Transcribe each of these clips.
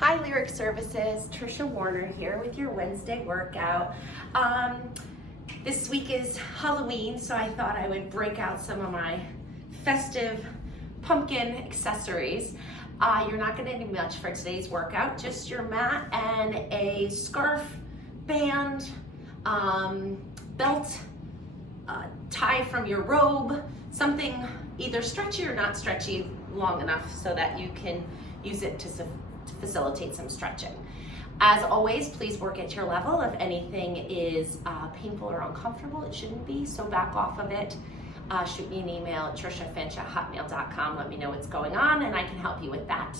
Hi Lyric Services, Trisha Warner here with your Wednesday workout. This week is Halloween, so I thought I would break out some of my festive pumpkin accessories. You're not going to need much for today's workout, just your mat and a scarf, band, belt, tie from your robe, something either stretchy or not stretchy long enough so that you can use it to facilitate some stretching. As always, please work at your level. If anything is painful or uncomfortable, it shouldn't be, so back off of it. Shoot me an email at trishafinch@hotmail.com. Let me know what's going on and I can help you with that.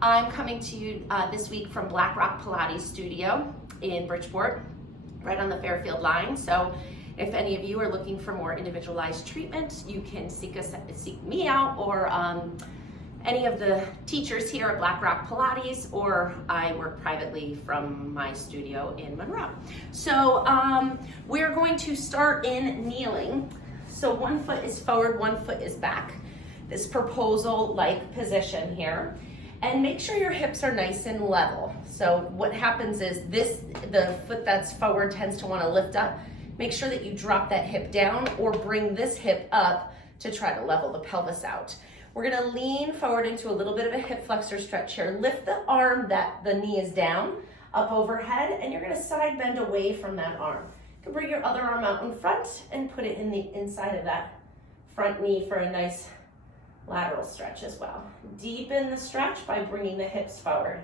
I'm coming to you this week from Black Rock Pilates Studio in Bridgeport, right on the Fairfield line. So if any of you are looking for more individualized treatment, you can seek me out, or any of the teachers here at Black Rock Pilates, or I work privately from my studio in Monroe. So we're going to start in kneeling. So one foot is forward, one foot is back. This proposal-like position here. And make sure your hips are nice and level. So what happens is the foot that's forward tends to want to lift up. Make sure that you drop that hip down or bring this hip up to try to level the pelvis out. We're gonna lean forward into a little bit of a hip flexor stretch here. Lift the arm that the knee is down, up overhead, and you're gonna side bend away from that arm. You can bring your other arm out in front and put it in the inside of that front knee for a nice lateral stretch as well. Deepen the stretch by bringing the hips forward.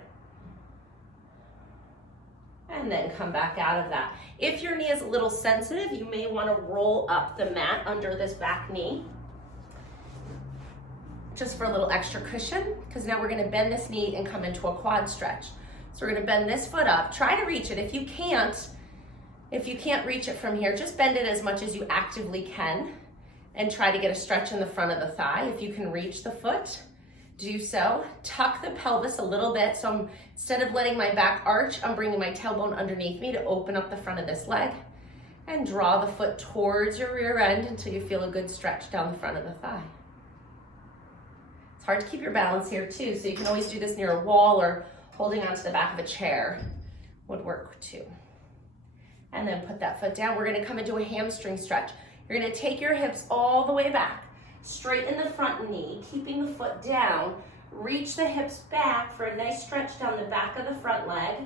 And then come back out of that. If your knee is a little sensitive, you may wanna roll up the mat under this back knee, just for a little extra cushion, because now we're gonna bend this knee and come into a quad stretch. So we're gonna bend this foot up, try to reach it. If you can't reach it from here, just bend it as much as you actively can and try to get a stretch in the front of the thigh. If you can reach the foot, do so. Tuck the pelvis a little bit. So instead of letting my back arch, I'm bringing my tailbone underneath me to open up the front of this leg, and draw the foot towards your rear end until you feel a good stretch down the front of the thigh. It's hard to keep your balance here too, so you can always do this near a wall, or holding onto the back of a chair would work too. And then put that foot down. We're gonna come into a hamstring stretch. You're gonna take your hips all the way back, straighten the front knee, keeping the foot down, reach the hips back for a nice stretch down the back of the front leg,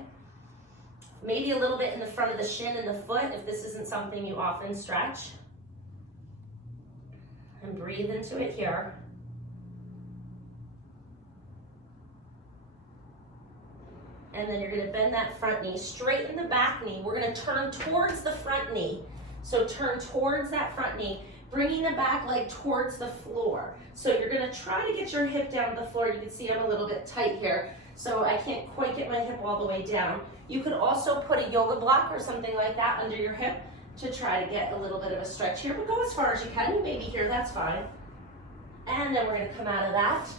maybe a little bit in the front of the shin and the foot if this isn't something you often stretch. And breathe into it here. And then you're gonna bend that front knee, straighten the back knee. We're gonna turn towards the front knee. So turn towards that front knee, bringing the back leg towards the floor. So you're gonna try to get your hip down to the floor. You can see I'm a little bit tight here, so I can't quite get my hip all the way down. You could also put a yoga block or something like that under your hip to try to get a little bit of a stretch here, but go as far as you can. You may be here, that's fine. And then we're gonna come out of that.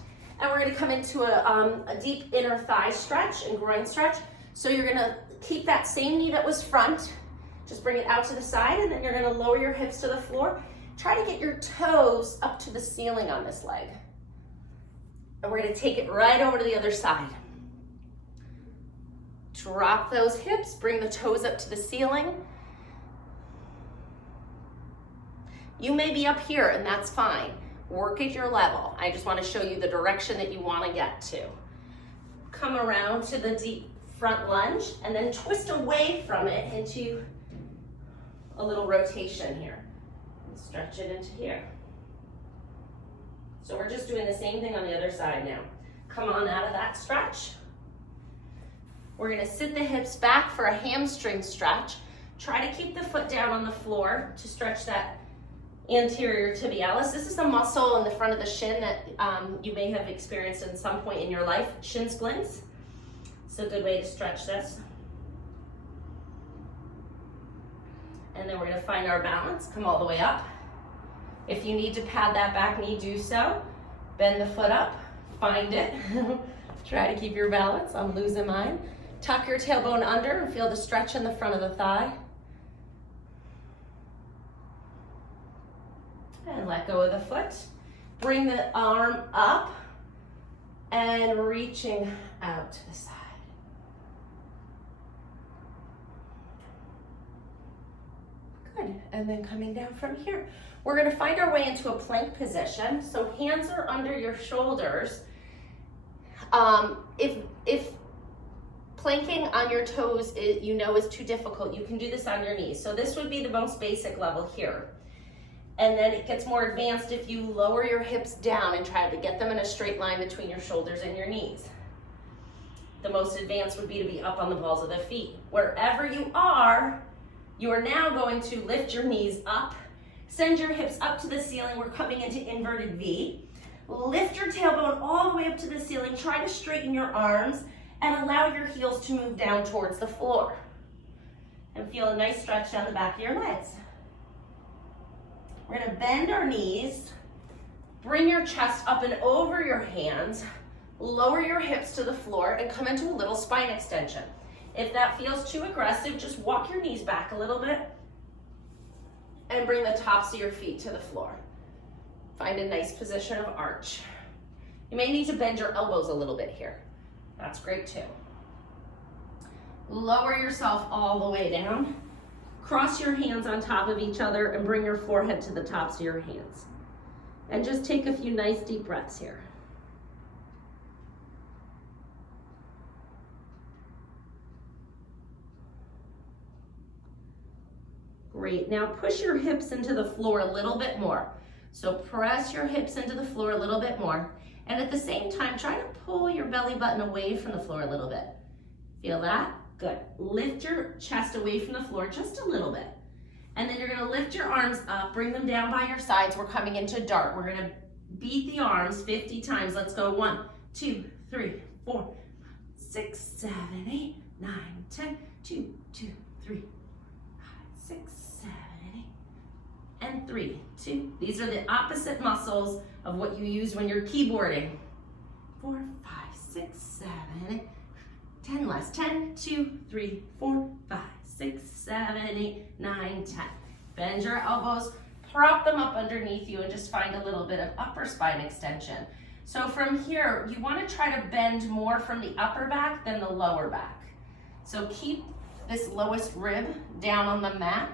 And we're gonna come into a deep inner thigh stretch and groin stretch. So you're gonna keep that same knee that was front, just bring it out to the side, and then you're gonna lower your hips to the floor. Try to get your toes up to the ceiling on this leg. And we're gonna take it right over to the other side. Drop those hips, bring the toes up to the ceiling. You may be up here, and that's fine. Work at your level. I just want to show you the direction that you want to get to. Come around to the deep front lunge and then twist away from it into a little rotation here. And stretch it into here. So we're just doing the same thing on the other side now. Come on out of that stretch. We're going to sit the hips back for a hamstring stretch. Try to keep the foot down on the floor to stretch that anterior tibialis. This is the muscle in the front of the shin that you may have experienced at some point in your life, shin splints. So a good way to stretch this. And then we're gonna find our balance, come all the way up. If you need to pad that back knee, do so. Bend the foot up, find it. Try to keep your balance, I'm losing mine. Tuck your tailbone under and feel the stretch in the front of the thigh. And let go of the foot. Bring the arm up and reaching out to the side. and then coming down from here. We're gonna find our way into a plank position. So hands are under your shoulders. If planking on your toes, is too difficult, you can do this on your knees. So this would be the most basic level here. And then it gets more advanced if you lower your hips down and try to get them in a straight line between your shoulders and your knees. The most advanced would be to be up on the balls of the feet. Wherever you are now going to lift your knees up, send your hips up to the ceiling. We're coming into inverted V. Lift your tailbone all the way up to the ceiling. Try to straighten your arms and allow your heels to move down towards the floor. And feel a nice stretch down the back of your legs. We're gonna bend our knees, bring your chest up and over your hands, lower your hips to the floor and come into a little spine extension. If that feels too aggressive, just walk your knees back a little bit and bring the tops of your feet to the floor. Find a nice position of arch. You may need to bend your elbows a little bit here. That's great too. Lower yourself all the way down. Cross your hands on top of each other and bring your forehead to the tops of your hands. And just take a few nice deep breaths here. Great, now push your hips into the floor a little bit more. So press your hips into the floor a little bit more. And at the same time, try to pull your belly button away from the floor a little bit. Feel that? Good. Lift your chest away from the floor just a little bit. And then you're gonna lift your arms up, bring them down by your sides. We're coming into dart. We're gonna beat the arms 50 times. Let's go 1, 2, 3, 4, 6, 7, 8, 9, 10, 2, 2, 3, 5, 6, 7, 8, and 3, 2. These are the opposite muscles of what you use when you're keyboarding. 4, 5, 6, 7, 8, 10 less. 10, 2, 3, 4, 5, 6, 7, 8, 9, 10. Bend your elbows, prop them up underneath you, and just find a little bit of upper spine extension. So from here, you want to try to bend more from the upper back than the lower back. So keep this lowest rib down on the mat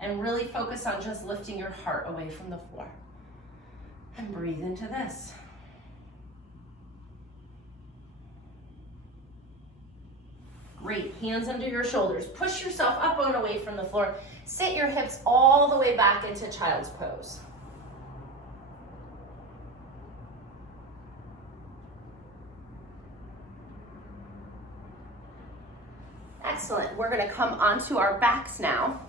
and really focus on just lifting your heart away from the floor. And breathe into this. Great, hands under your shoulders. Push yourself up and away from the floor. Sit your hips all the way back into child's pose. Excellent, we're gonna come onto our backs now.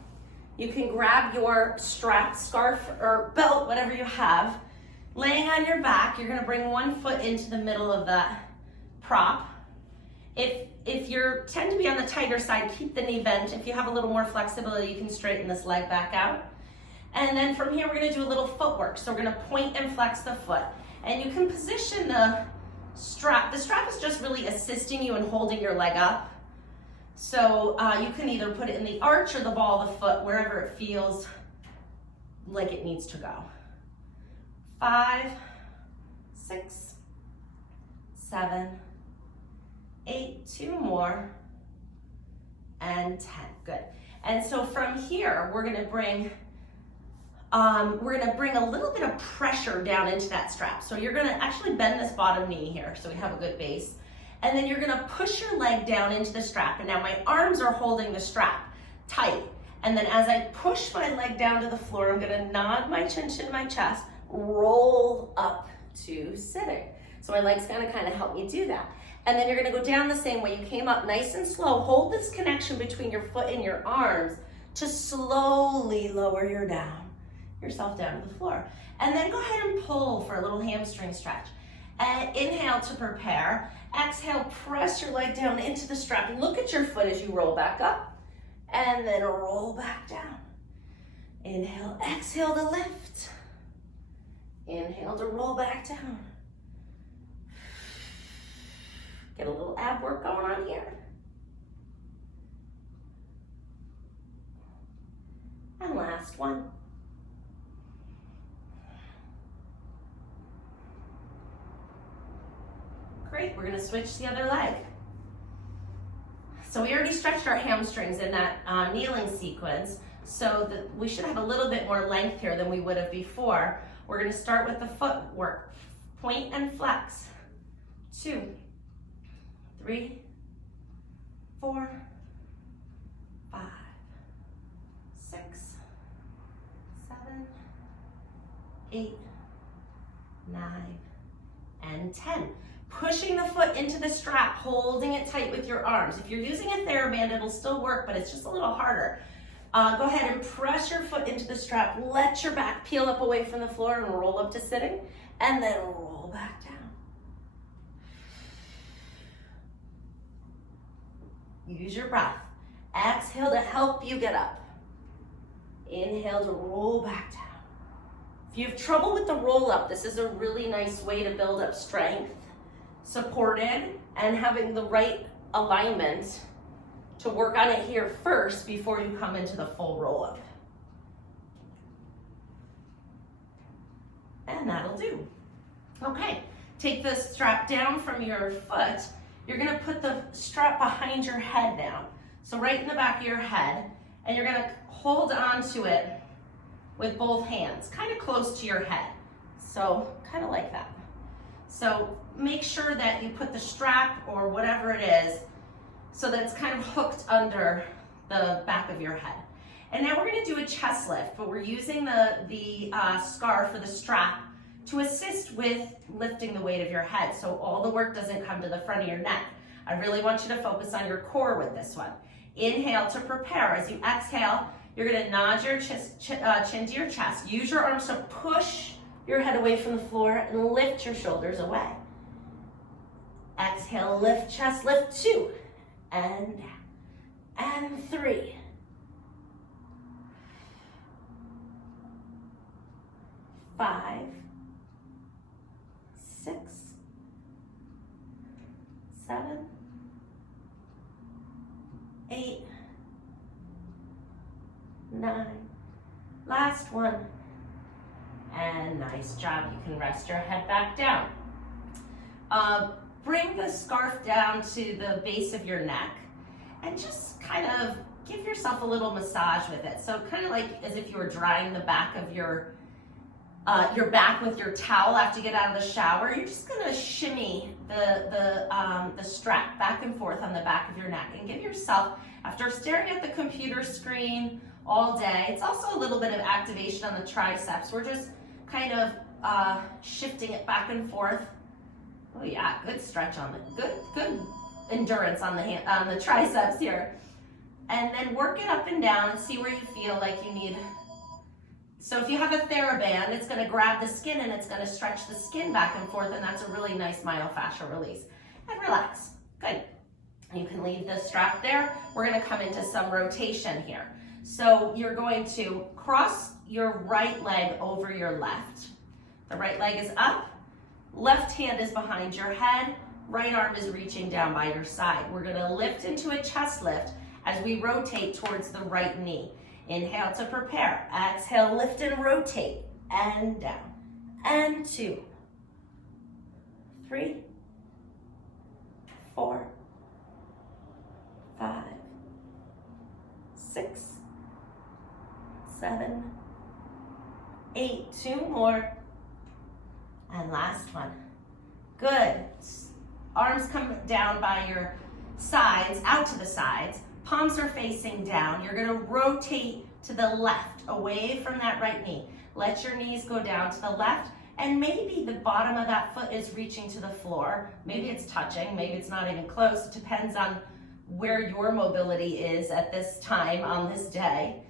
You can grab your strap, scarf, or belt, whatever you have. Laying on your back, you're gonna bring one foot into the middle of that prop. If you tend to be on the tighter side, keep the knee bent. If you have a little more flexibility, you can straighten this leg back out. And then from here, we're gonna do a little footwork. So we're gonna point and flex the foot. And you can position the strap. The strap is just really assisting you in holding your leg up. So you can either put it in the arch or the ball of the foot, wherever it feels like it needs to go. 5, 6, 7, 8, 2 more, and 10, good. And so from here, we're gonna bring a little bit of pressure down into that strap. So you're gonna actually bend this bottom knee here so we have a good base. And then you're gonna push your leg down into the strap. And now my arms are holding the strap tight. And then as I push my leg down to the floor, I'm gonna nod my chin to my chest, roll up to sitting. So my leg's gonna kind of help me do that. And then you're gonna go down the same way. You came up nice and slow. Hold this connection between your foot and your arms to slowly lower yourself down to the floor. And then go ahead and pull for a little hamstring stretch. And inhale to prepare. Exhale, press your leg down into the strap. Look at your foot as you roll back up. And then roll back down. Inhale, exhale to lift. Inhale to roll back down. Get a little ab work going on here. And last one. Great, we're gonna switch the other leg. So we already stretched our hamstrings in that kneeling sequence. So we should have a little bit more length here than we would have before. We're gonna start with the footwork. Point and flex. 2, 3, 4, 5, 6, 7, 8, 9, and 10. Pushing the foot into the strap, holding it tight with your arms. If you're using a TheraBand, it'll still work, but it's just a little harder. Go ahead and press your foot into the strap. Let your back peel up away from the floor and roll up to sitting, and then roll back down. Use your breath. Exhale to help you get up. Inhale to roll back down. If you have trouble with the roll up, this is a really nice way to build up strength, supported, and having the right alignment to work on it here first before you come into the full roll up. And that'll do. Okay, take the strap down from your foot. You're gonna put the strap behind your head now. So right in the back of your head, and you're gonna hold onto it with both hands, kind of close to your head. So kind of like that. So make sure that you put the strap or whatever it is so that it's kind of hooked under the back of your head. And now we're gonna do a chest lift, but we're using the scarf or the strap to assist with lifting the weight of your head so all the work doesn't come to the front of your neck. I really want you to focus on your core with this one. Inhale to prepare. As you exhale, you're gonna nod your chin to your chest. Use your arms to push your head away from the floor and lift your shoulders away. Exhale, lift chest, lift 2, and down, and 3. 5, 6, 7, 8, 9. Last one. And nice job. You can rest your head back down. Bring the scarf down to the base of your neck and just kind of give yourself a little massage with it. So kind of like as if you were drying the back of your back with your towel after you get out of the shower. You're just gonna shimmy the strap back and forth on the back of your neck and give yourself, after staring at the computer screen all day, it's also a little bit of activation on the triceps. We're just kind of shifting it back and forth. Oh yeah, good stretch on the, good endurance on the triceps here. And then work it up and down and see where you feel like you need. So if you have a TheraBand, it's gonna grab the skin and it's gonna stretch the skin back and forth, and that's a really nice myofascial release. And relax, good. You can leave the strap there. We're gonna come into some rotation here. So you're going to cross your right leg over your left. The right leg is up, left hand is behind your head, right arm is reaching down by your side. We're gonna lift into a chest lift as we rotate towards the right knee. Inhale to prepare. Exhale, lift and rotate, and down, and 2, 3, 4, 5, 6, 7, 8, 2 more, and last one. Good. Arms come down by your sides, out to the sides. Palms are facing down. You're gonna rotate to the left, away from that right knee. Let your knees go down to the left, and maybe the bottom of that foot is reaching to the floor. Maybe it's touching, maybe it's not even close. It depends on where your mobility is at this time on this day.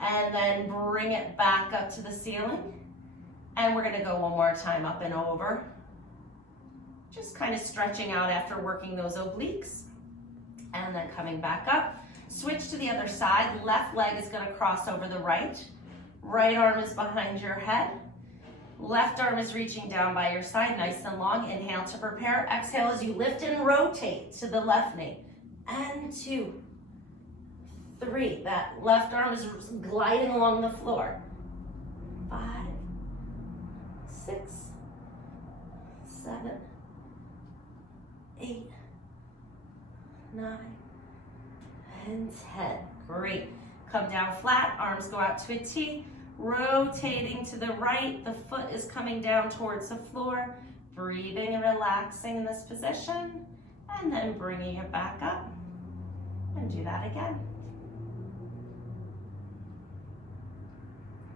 And then bring it back up to the ceiling. And we're gonna go one more time up and over. Just kind of stretching out after working those obliques. And then coming back up. Switch to the other side. Left leg is gonna cross over the right. Right arm is behind your head. Left arm is reaching down by your side, nice and long. Inhale to prepare. Exhale as you lift and rotate to the left knee. And 2, 3. That left arm is gliding along the floor. 5, 6, 7, 8, 9, and 10. Great. come down flat, arms go out to a T, rotating to the right, the foot is coming down towards the floor, breathing and relaxing in this position, and then bringing it back up, and do that again.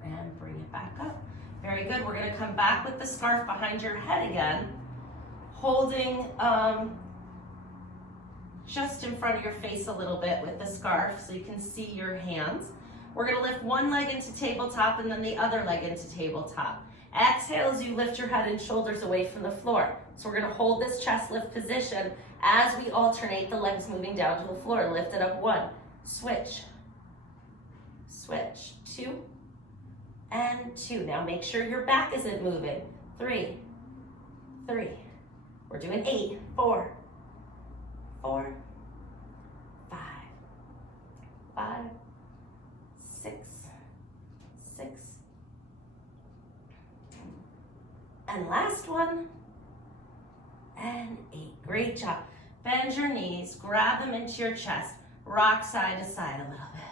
And bring it back up. Very good, we're gonna come back with the scarf behind your head again, holding just in front of your face a little bit with the scarf so you can see your hands. We're gonna lift one leg into tabletop and then the other leg into tabletop. Exhale as you lift your head and shoulders away from the floor. So we're gonna hold this chest lift position as we alternate the legs moving down to the floor. Lift it up, 1, switch, switch, 2, and 2. Now make sure your back isn't moving. 3, 3. We're doing 8, 4, 4, 5, 5, 6, 6. And last one, and 8. Great job. Bend your knees, grab them into your chest, rock side to side a little bit.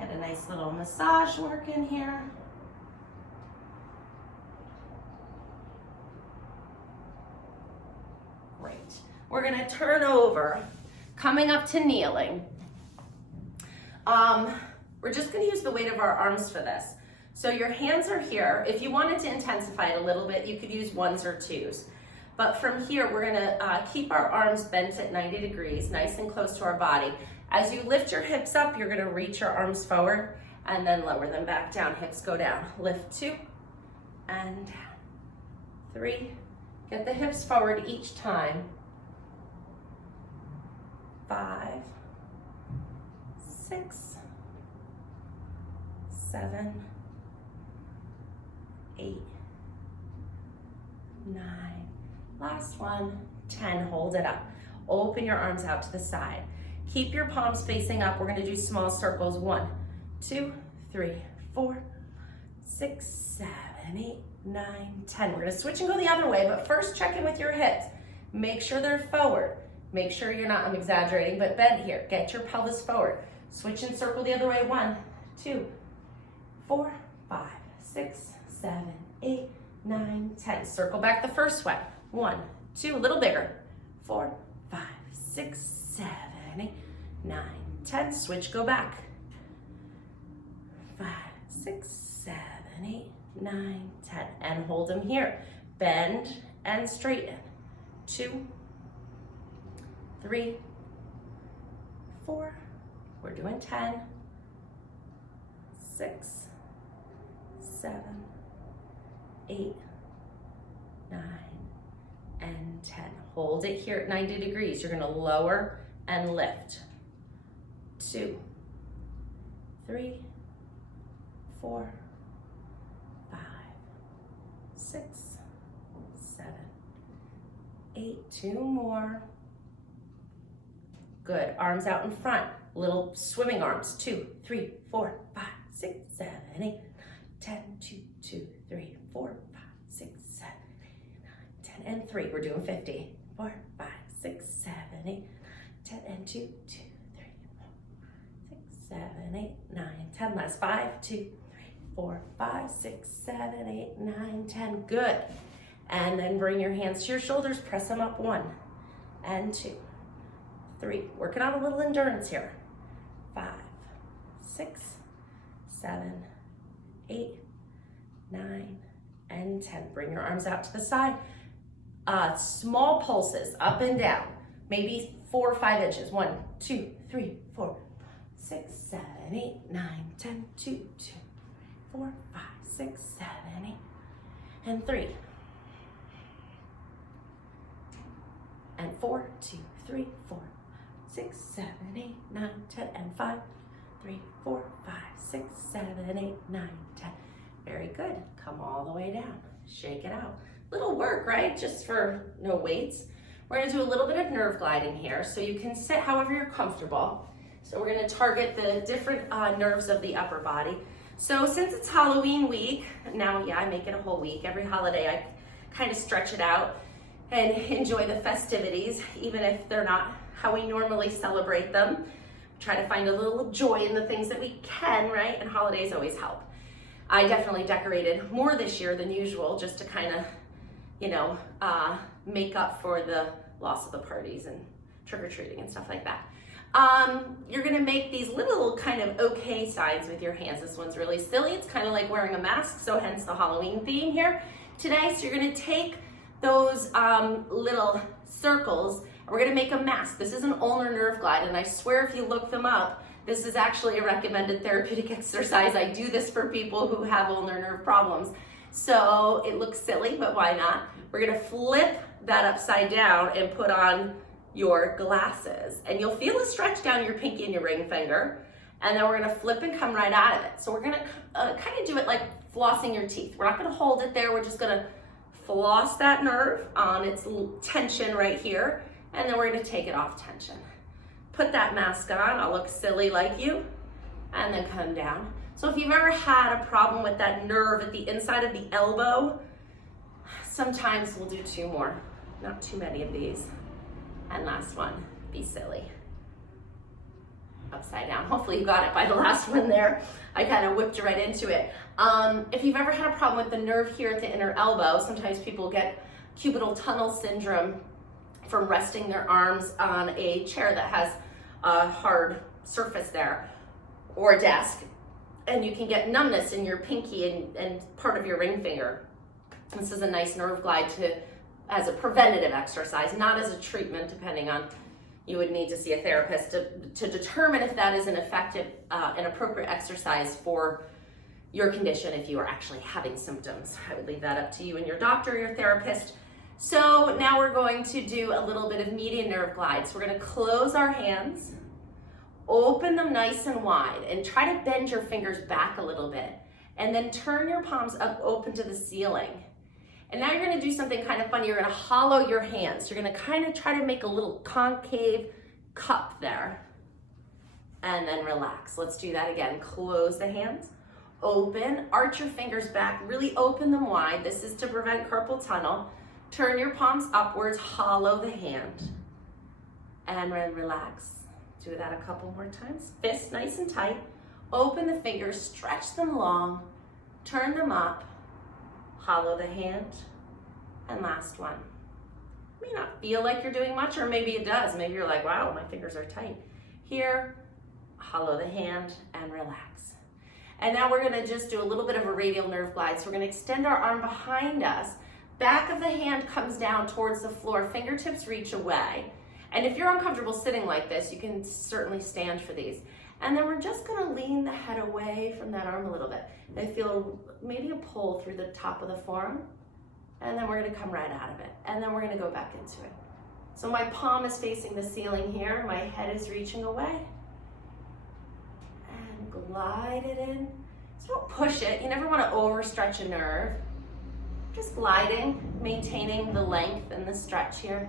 Get a nice little massage work in here. Great. We're gonna turn over, coming up to kneeling. We're just gonna use the weight of our arms for this. So your hands are here. If you wanted to intensify it a little bit, you could use 1s or 2s. But from here, we're gonna keep our arms bent at 90 degrees, nice and close to our body. As you lift your hips up, you're gonna reach your arms forward and then lower them back down. Hips go down. Lift 2 and down. 3. Get the hips forward each time. 5, 6, 7, 8, 9. Last one, 10. Hold it up. Open your arms out to the side. Keep your palms facing up. We're going to do small circles. 1, 2, 3, 4, 6, 7, 8, 9, 10. We're going to switch and go the other way, but first check in with your hips. Make sure they're forward. Make sure you're not, I'm exaggerating, but bend here. Get your pelvis forward. Switch and circle the other way. 1, 2, 4, 5, 6, 7, 8, 9, 10. Circle back the first way. 1, 2, a little bigger. 4, 5, 6, 7, 8, 9, 10. Switch, go back. 5, 6, 7, 8, 9, 10. And hold them here. Bend and straighten. 2, 3, 4. We're doing 10. 6, 7, 8, 9, and 10. Hold it here at 90 degrees. You're gonna lower and lift. 2, 3, 4, 5, 6, 7, 8. 2 more. Good. Arms out in front. Little swimming arms. 2, 3, 4, 5, 6, 7, 8, 10. 2, 2, 3, 4, 5, 6, 7, 8, 9, 10. And 3. We're doing 50. 4, 5, 6, 7, 8, 10. And 2, 2, 3, 4, 6, 7, 8, 9, 10. Last 5, 2, 3, 4, 5, 6, 7, 8, 9, 10. Good. And then bring your hands to your shoulders. Press them up. 1 and 2, 3. Working on a little endurance here. 5, 6, 7, 8, 9, and 10. Bring your arms out to the side. Small pulses up and down, maybe 4 or 5 inches. 1, 2, 3, 4, 6, 7, 8, 9, 10. 2, 2, 4, 5, 6, 7, 8, and 3. And 4, 2, 3, 4, 6, 7, 8, 9, 10, and 5, 3, 4, 5, 6, 7, 8, 9, 10. Very good. Come all the way down. Shake it out. Little work, right? Just for no weights. We're gonna do a little bit of nerve gliding here, so you can sit however you're comfortable. So we're gonna target the different nerves of the upper body. So since it's Halloween week, now I make it a whole week. Every holiday I kind of stretch it out and enjoy the festivities, even if they're not how we normally celebrate them. try to find a little joy in the things that we can, right? And holidays always help. I definitely decorated more this year than usual just to kind of, you know, make up for the loss of the parties and trick-or-treating and stuff like that. You're gonna make these little kind of okay signs with your hands. This one's really silly. It's kind of like wearing a mask, so hence the Halloween theme here today. So you're gonna take those little circles, and we're gonna make a mask. This is an ulnar nerve glide, and I swear if you look them up, this is actually a recommended therapeutic exercise. I do this for people who have ulnar nerve problems. So it looks silly, but why not? We're gonna flip that upside down and put on your glasses, and you'll feel a stretch down your pinky and your ring finger, and then we're gonna flip and come right out of it. So we're gonna kind of do it like flossing your teeth. We're not gonna hold it there, we're just gonna floss that nerve on its tension right here, and then we're gonna take it off tension. Put that mask on, I'll look silly like you, and then come down. So if you've ever had a problem with that nerve at the inside of the elbow, sometimes we'll do 2 more, not too many of these. And last one, be silly. Upside down. Hopefully you got it by the last one there. I kind of whipped you right into it. If you've ever had a problem with the nerve here at the inner elbow, sometimes people get cubital tunnel syndrome from resting their arms on a chair that has a hard surface there, or a desk, and you can get numbness in your pinky and part of your ring finger. This is a nice nerve glide as a preventative exercise, not as a treatment, depending on, you would need to see a therapist to determine if that is an effective and appropriate exercise for your condition if you are actually having symptoms. I would leave that up to you and your doctor or your therapist. So now we're going to do a little bit of median nerve glide. So we're gonna close our hands, open them nice and wide, and try to bend your fingers back a little bit, and then turn your palms up open to the ceiling. And now you're gonna do something kind of funny. You're gonna hollow your hands. You're gonna kind of try to make a little concave cup there. And then relax. Let's do that again. Close the hands, open, arch your fingers back, really open them wide. This is to prevent carpal tunnel. Turn your palms upwards, hollow the hand, and then relax. Do that a couple more times. Fists nice and tight. Open the fingers, stretch them long, turn them up, hollow the hand, and last one. May not feel like you're doing much, or maybe it does. Maybe you're like, wow, my fingers are tight. Here, hollow the hand and relax. And now we're gonna just do a little bit of a radial nerve glide. So we're gonna extend our arm behind us. Back of the hand comes down towards the floor, fingertips reach away. And if you're uncomfortable sitting like this, you can certainly stand for these. And then we're just gonna lean the head away from that arm a little bit. And feel maybe a pull through the top of the forearm. And then we're gonna come right out of it. And then we're gonna go back into it. So my palm is facing the ceiling here. My head is reaching away. And glide it in. So don't push it. You never wanna overstretch a nerve. Just gliding, maintaining the length and the stretch here.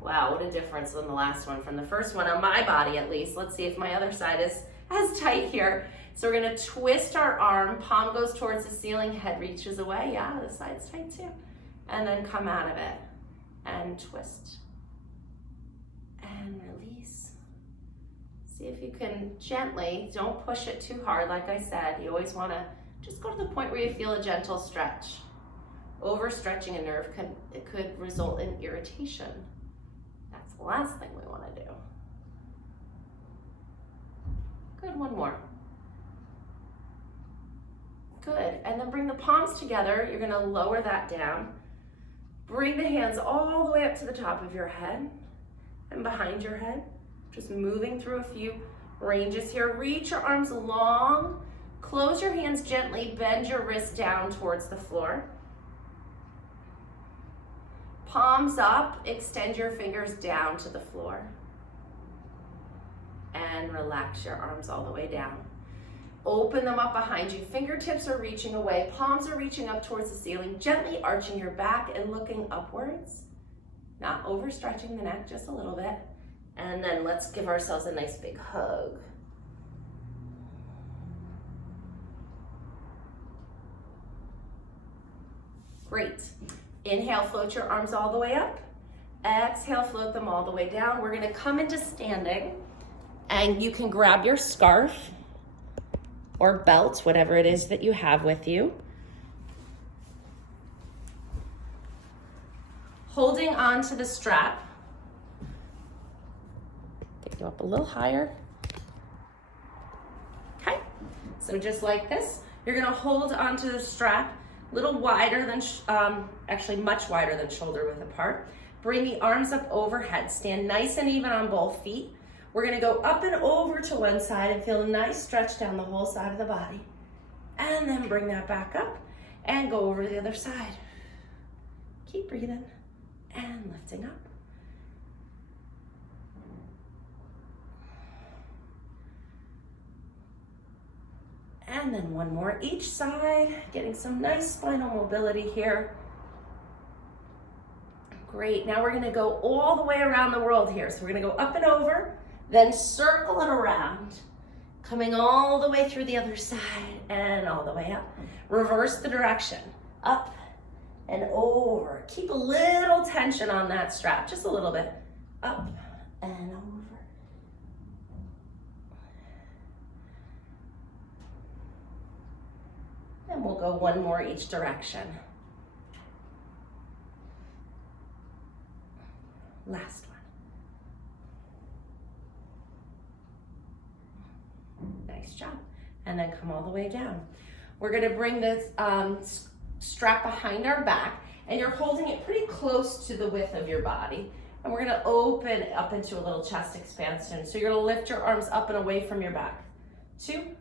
Wow, what a difference than the last one. From the first one on my body at least. Let's see if my other side is as tight here. So we're gonna twist our arm, palm goes towards the ceiling, head reaches away. Yeah, the side's tight too. And then come out of it and twist and release. See if you can gently, don't push it too hard. Like I said, you always wanna just go to the point where you feel a gentle stretch. Overstretching a nerve could result in irritation. That's the last thing we wanna do. Good, one more. Good, and then bring the palms together. You're gonna lower that down. Bring the hands all the way up to the top of your head and behind your head. Just moving through a few ranges here. Reach your arms long. Close your hands gently. Bend your wrist down towards the floor. Palms up. Extend your fingers down to the floor. And relax your arms all the way down. Open them up behind you. Fingertips are reaching away. Palms are reaching up towards the ceiling. Gently arching your back and looking upwards. Not overstretching the neck, just a little bit. And then let's give ourselves a nice big hug. Great. Inhale, float your arms all the way up. Exhale, float them all the way down. We're gonna come into standing. And you can grab your scarf or belt, whatever it is that you have with you. Holding on to the strap. Get you up a little higher. Okay, so just like this, you're gonna hold onto the strap, a little wider than, actually much wider than shoulder width apart. Bring the arms up overhead, stand nice and even on both feet. We're gonna go up and over to one side and feel a nice stretch down the whole side of the body. And then bring that back up and go over to the other side. Keep breathing and lifting up. And then one more each side, getting some nice spinal mobility here. Great, now we're gonna go all the way around the world here. So we're gonna go up and over, then circle it around, coming all the way through the other side and all the way up. Reverse the direction, up and over. Keep a little tension on that strap, just a little bit. Up and over. And we'll go one more each direction. Last one. Nice job. And then come all the way down. We're gonna bring this strap behind our back, and you're holding it pretty close to the width of your body. And we're gonna open up into a little chest expansion. So you're gonna lift your arms up and away from your back. 2,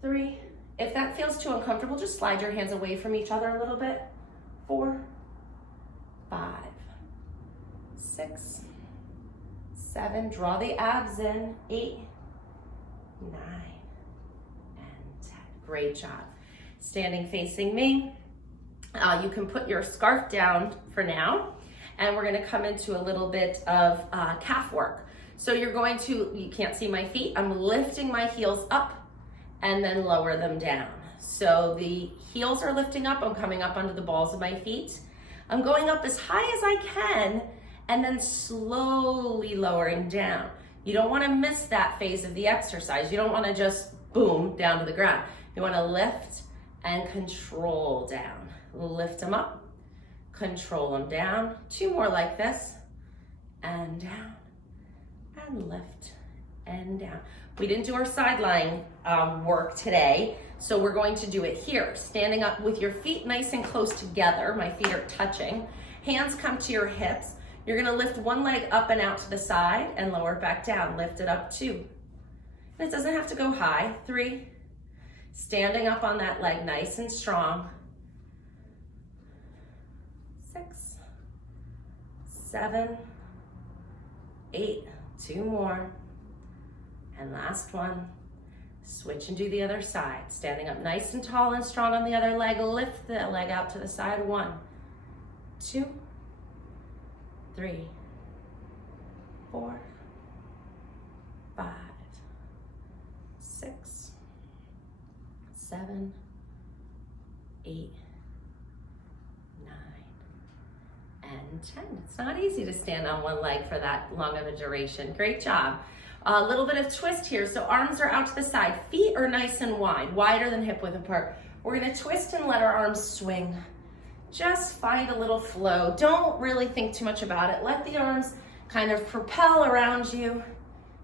3. If that feels too uncomfortable, just slide your hands away from each other a little bit. 4, 5, 6, 7. Draw the abs in. 8, 9, and 10. Great job. Standing facing me. You can put your scarf down for now, and we're gonna come into a little bit of calf work. So you're going to, you can't see my feet, I'm lifting my heels up and then lower them down. So the heels are lifting up, I'm coming up onto the balls of my feet. I'm going up as high as I can and then slowly lowering down. You don't wanna miss that phase of the exercise. You don't wanna just boom, down to the ground. You wanna lift and control down. Lift them up, control them down. 2 more like this, and down, and lift, and down. We didn't do our sideline work today, so we're going to do it here. Standing up with your feet nice and close together. My feet are touching. Hands come to your hips. You're gonna lift one leg up and out to the side and lower it back down. Lift it up, 2. And it doesn't have to go high. 3. Standing up on that leg nice and strong. 6, 7, 8. 2 more. And last one. Switch and do the other side. Standing up nice and tall and strong on the other leg. Lift the leg out to the side. 1, 2, 3, 4, 5, 6, 7, 8, 9, and 10. It's not easy to stand on one leg for that long of a duration. Great job. A little bit of twist here. So arms are out to the side. Feet are nice and wide, wider than hip width apart. We're gonna twist and let our arms swing. Just find a little flow. Don't really think too much about it. Let the arms kind of propel around you.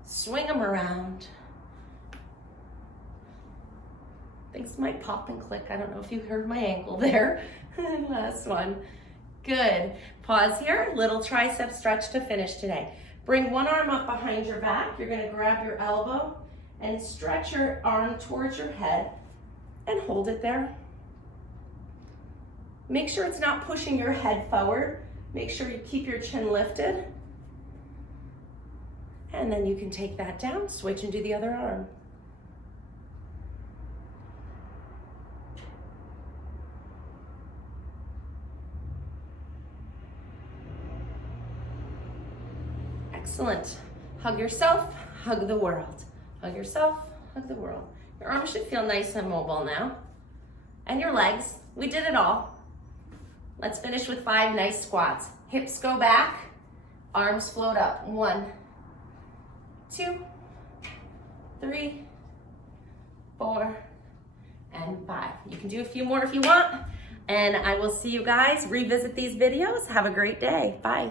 Swing them around. Things might pop and click. I don't know if you heard my ankle there. Last one. Good. Pause here. Little tricep stretch to finish today. Bring one arm up behind your back. You're gonna grab your elbow and stretch your arm towards your head and hold it there. Make sure it's not pushing your head forward. Make sure you keep your chin lifted. And then you can take that down, switch and do the other arm. Excellent. Hug yourself, hug the world. Hug yourself, hug the world. Your arms should feel nice and mobile now. And your legs. We did it all. Let's finish with 5 nice squats. Hips go back, arms float up. 1, 2, 3, 4, and 5. You can do a few more if you want, and I will see you guys. Revisit these videos. Have a great day. Bye.